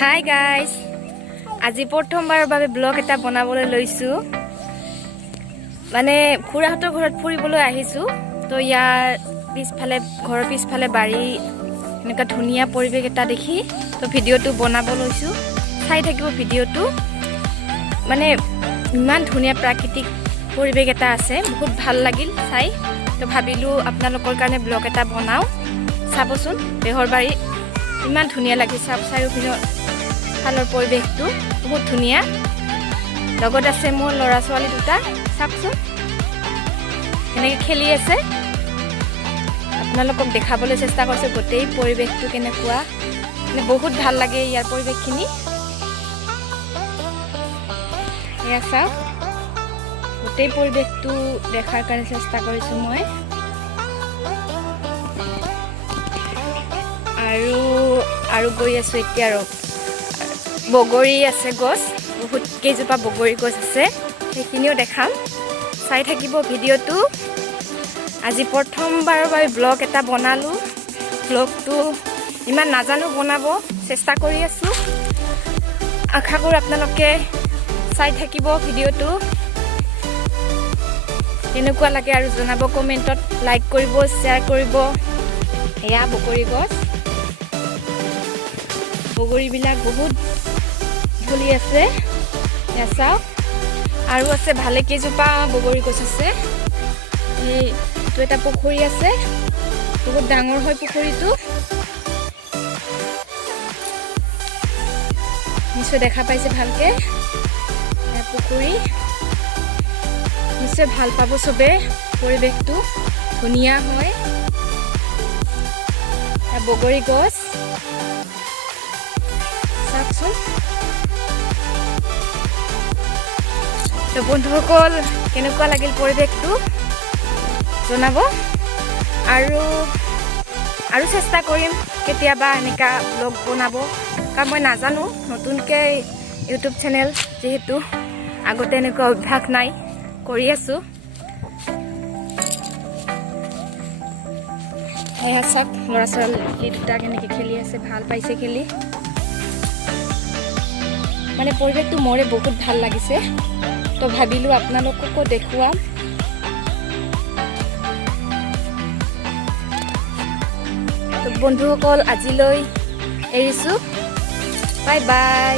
Hi guys, আজি প্ৰথমবাৰৰ বাবে ব্লগ এটা বনাবলৈ লৈছোঁ। মানে খুৰাহঁতৰ ঘৰত ফুৰিবলৈ আহিছোঁ। তো ইয়াৰ পিছফালে ঘৰৰ পিছফালে বাৰী এনেকুৱা ধুনীয়া পৰিৱেশ এটা দেখি তো ভিডিঅ'টো বনাব লৈছোঁ। চাই থাকিব ভিডিঅ'টো। মানে ইমান ধুনীয়া প্ৰাকৃতিক পৰিৱেশ এটা আছে, বহুত ভাল লাগিল চাই। তো ভাবিলোঁ আপোনালোকৰ কাৰণে ব্লগ এটা বনাওঁ। চাবচোন বেহৰবাৰী ইমান ধুনীয়া লাগিছে। চাৰিওপিনৰ ফালৰ পৰিৱেশটো বহুত ধুনীয়া। লগত আছে মোৰ ল'ৰা ছোৱালী দুটা, চাওকচোন কেনেকৈ খেলি আছে। আপোনালোকক দেখাবলৈ চেষ্টা কৰিছোঁ গোটেই পৰিৱেশটো কেনেকুৱা। মানে বহুত ভাল লাগে ইয়াৰ পৰিৱেশখিনি। এয়া চাওক, গোটেই পৰিৱেশটো দেখাৰ কাৰণে চেষ্টা কৰিছোঁ মই। আৰু গৈ আছোঁ এতিয়া। আৰু বগৰী আছে গছ, বহুত কেইজোপা বগৰী গছ আছে, সেইখিনিও দেখাম। চাই থাকিব ভিডিঅ'টো। আজি প্ৰথমবাৰৰ বাবে ব্লগ এটা বনালোঁ। ব্লগটো ইমান নাজানো বনাব, চেষ্টা কৰি আছোঁ। আশা কৰোঁ আপোনালোকে চাই থাকিব ভিডিঅ'টো। কেনেকুৱা লাগে আৰু জনাব কমেণ্টত। লাইক কৰিব, শ্বেয়াৰ কৰিব। এয়া বগৰী গছ, বগৰীবিলাক বহুত ফুলি আছে। এয়া চাওক, আৰু আছে ভালে কেইজোপা বগৰী গছ আছে। এইটো এটা পুখুৰী আছে, বহুত ডাঙৰ হয় পুখুৰীটো। নিশ্চয় দেখা পাইছে ভালকে। পুখুৰী নিশ্চয় ভাল পাব চবে। পৰিৱেশটো ধুনীয়া হয়। বগৰী গছ চাওকচোন। তো বন্ধুসকল, কেনেকুৱা লাগিল পৰিৱেশটো জনাব। আৰু চেষ্টা কৰিম কেতিয়াবা এনেকুৱা ব্লগ বনাব, কাৰণ মই নাজানো। নতুনকৈ ইউটিউব চেনেল যিহেতু, আগতে এনেকুৱা অভ্যাস নাই, কৰি আছোঁ। সেয়া চাওক, ল'ৰা ছোৱালী দুটা কেনেকৈ খেলি আছে, ভাল পাইছে খেলি। মানে পৰিৱেশটো মোৰে বহুত ভাল লাগিছে। তো ভাবিলোঁ আপোনালোককো দেখুৱাম। তো বন্ধুসকল, আজিলৈ এৰিছোঁ। Bye bye.